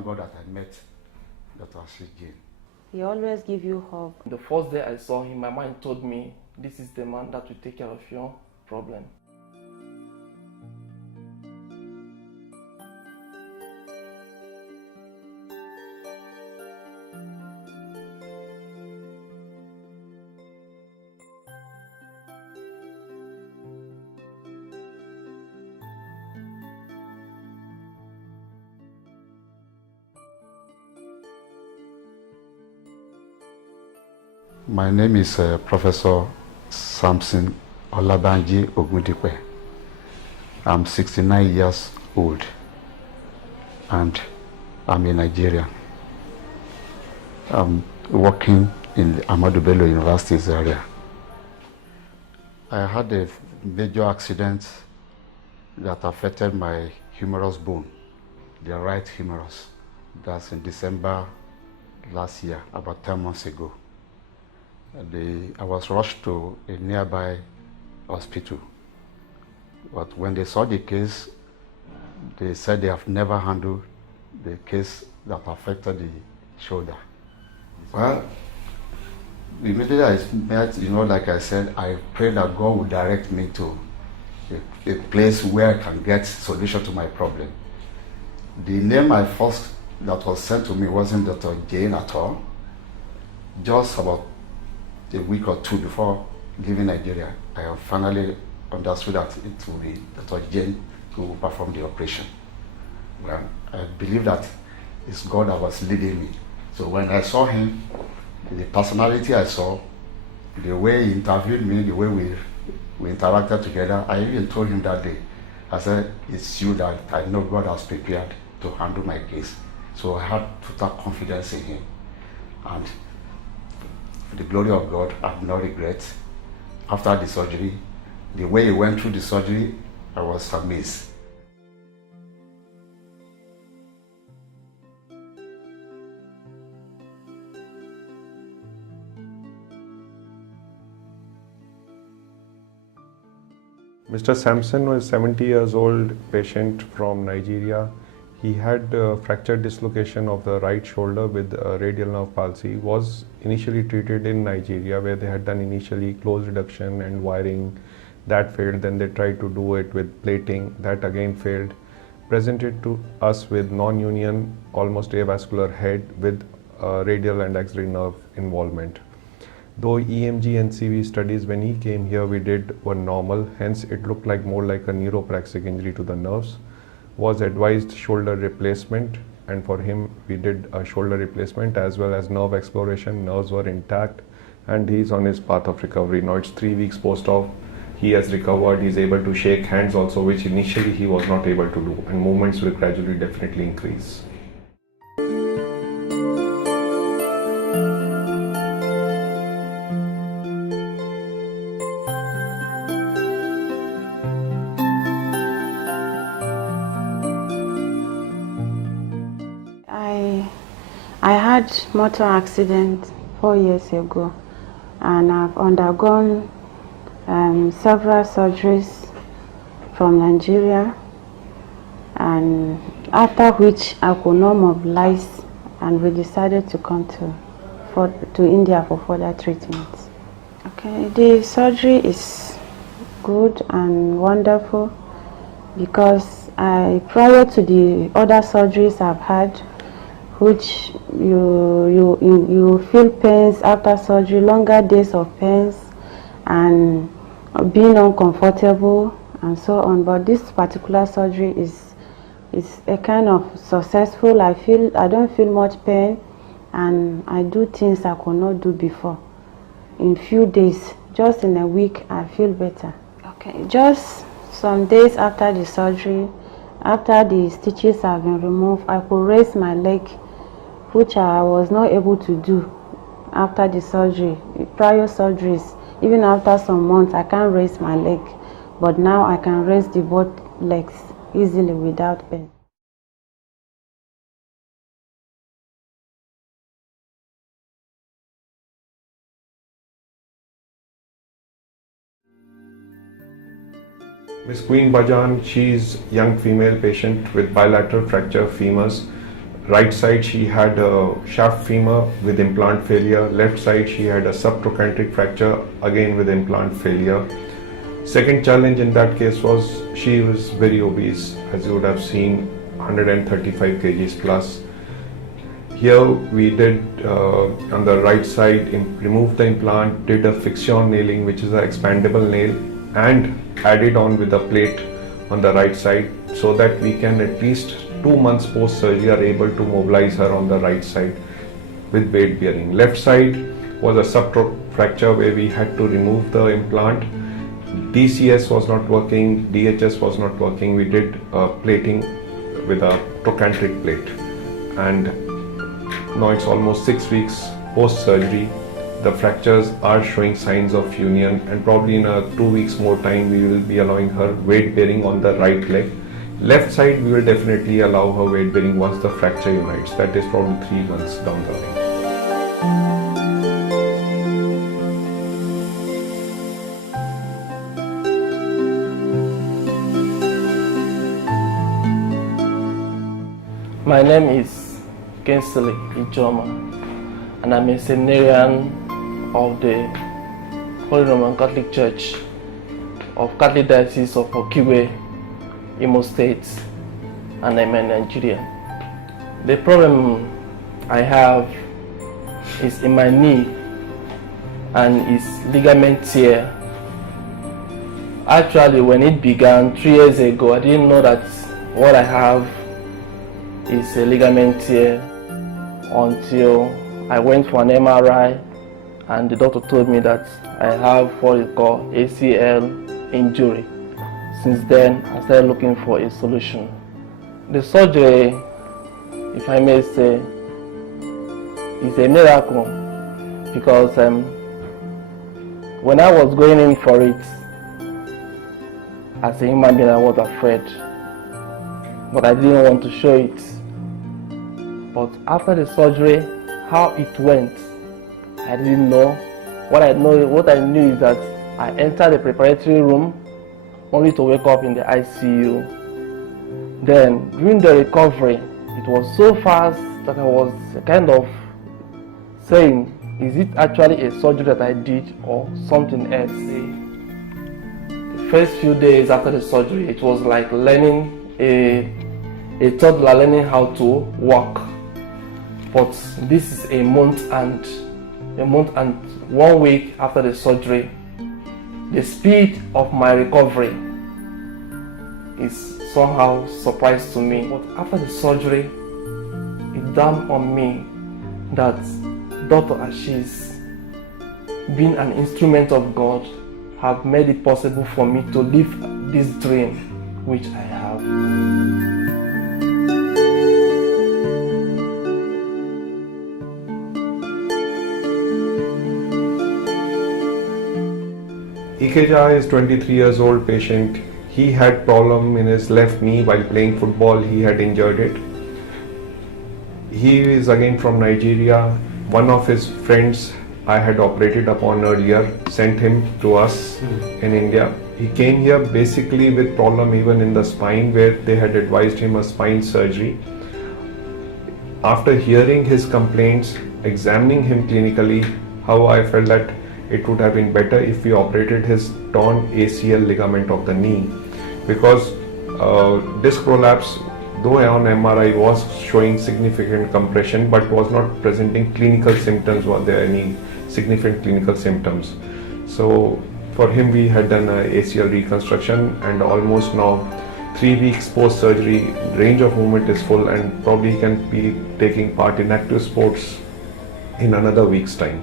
thank God that I met Dr.Ashish Jain. He always gives you hope. The first day I saw him, my mind told me, this is the man that will take care of your problem. My name is Professor Samson Olabanji Ogundipe. I'm 69 years old and I'm a Nigerian. I'm working in the Ahmadu Bello University's area. I had a major accident that affected my humerus bone, the right humerus. That's in December last year, about 10 months ago. I was rushed to a nearby hospital, but when they saw the case, they said they have never handled the case that affected the shoulder. Well, immediately I met, like I said, I prayed that God would direct me to a place where I can get solution to my problem. The name that was sent to me wasn't Dr. Jain at all. Just about a week or two before leaving Nigeria, I have finally understood that it will be Dr. Jain who will perform the operation. Well, I believe that it's God that was leading me. So when I saw him, the personality I saw, the way he interviewed me, the way we interacted together, I even told him that day, I said, it's you that I know God has prepared to handle my case. So I had total confidence in him. And for the glory of God, I have no regrets. After the surgery, the way he went through the surgery, I was amazed. Mr. Sampson was 70 years old patient from Nigeria. He had fractured dislocation of the right shoulder with radial nerve palsy. Was initially treated in Nigeria, where they had done initially close reduction and wiring. That failed. Then they tried to do it with plating. That again failed. Presented to us with non-union, almost avascular head with radial and axillary nerve involvement. Though EMG and CV studies when he came here we did were normal, hence it looked like more like a neuropraxic injury to the nerves. Was advised shoulder replacement, and for him we did a shoulder replacement as well as nerve exploration. Nerves were intact and he's on his path of recovery. Now it's 3 weeks post-op. He has recovered, he's able to shake hands also, which initially he was not able to do, and movements will gradually definitely increase. I had motor accident 4 years ago, and I've undergone several surgeries from Nigeria, and after which I could not mobilize, and we decided to come to India for further treatment. Okay, the surgery is good and wonderful because prior to the other surgeries I've had, which you feel pains after surgery, longer days of pains and being uncomfortable and so on. But this particular surgery is a kind of successful. I don't feel much pain, and I do things I could not do before. In few days, just in a week, I feel better. Okay, just some days after the surgery, after the stitches have been removed, I could raise my leg, which I was not able to do after the surgery. Prior surgeries, even after some months, I can't raise my leg, but now I can raise the both legs easily without pain. Miss Queen Bajan, she's young female patient with bilateral fracture femurs, Right side she had a shaft femur with implant failure. Left side she had a subtrochanteric fracture, again with implant failure. Second challenge in that case was she was very obese, as you would have seen, 135 kgs plus. Here we did on the right side remove the implant, did a fixion nailing, which is an expandable nail, and added on with a plate on the right side, so that we can at least 2 months post surgery are able to mobilize her on the right side with weight bearing. Left side was a subtrochanteric fracture where we had to remove the implant. DCS was not working, DHS was not working. We did plating with a trochanteric plate, and now it's almost 6 weeks post surgery. The fractures are showing signs of union, and probably in a 2 weeks more time we will be allowing her weight bearing on the right leg. Left side we will definitely allow her weight bearing once the fracture unites. That is probably 3 months down the line. My name is Kingsley Ijoma, and I'm a seminarian of the Holy Roman Catholic Church of Catholic Diocese of Okigwe, Imo State, and I'm in Nigeria. The problem I have is in my knee and it's ligament tear. Actually, when it began 3 years ago, I didn't know that what I have is a ligament tear until I went for an MRI, and the doctor told me that I have what is called ACL injury. Since then, I started looking for a solution. The surgery, if I may say, is a miracle, because when I was going in for it, as a human being, I was afraid, but I didn't want to show it. But after the surgery, how it went, I didn't know. What I knew is that I entered the preparatory room only to wake up in the ICU. Then during the recovery, it was so fast that I was kind of saying, is it actually a surgery that I did or something else? The first few days after the surgery, it was like learning a toddler learning how to walk. But this is a month and 1 week after the surgery. The speed of my recovery is somehow surprise to me. But after the surgery, it dawned on me that Dr. Ashish, being an instrument of God, have made it possible for me to live this dream which I have. Ikeja is 23 years old patient. He had problem in his left knee while playing football. He had injured it. He is again from Nigeria. One of his friends I had operated upon earlier sent him to us in India. He came here basically with problem even in the spine, where they had advised him a spine surgery. After hearing his complaints, examining him clinically, how I felt that it would have been better if we operated his torn ACL ligament of the knee, because disc prolapse, though on MRI was showing significant compression, but was not presenting clinical symptoms. Were there any significant clinical symptoms? So for him we had done a ACL reconstruction, and almost now 3 weeks post surgery, range of movement is full, and probably he can be taking part in active sports in another week's time.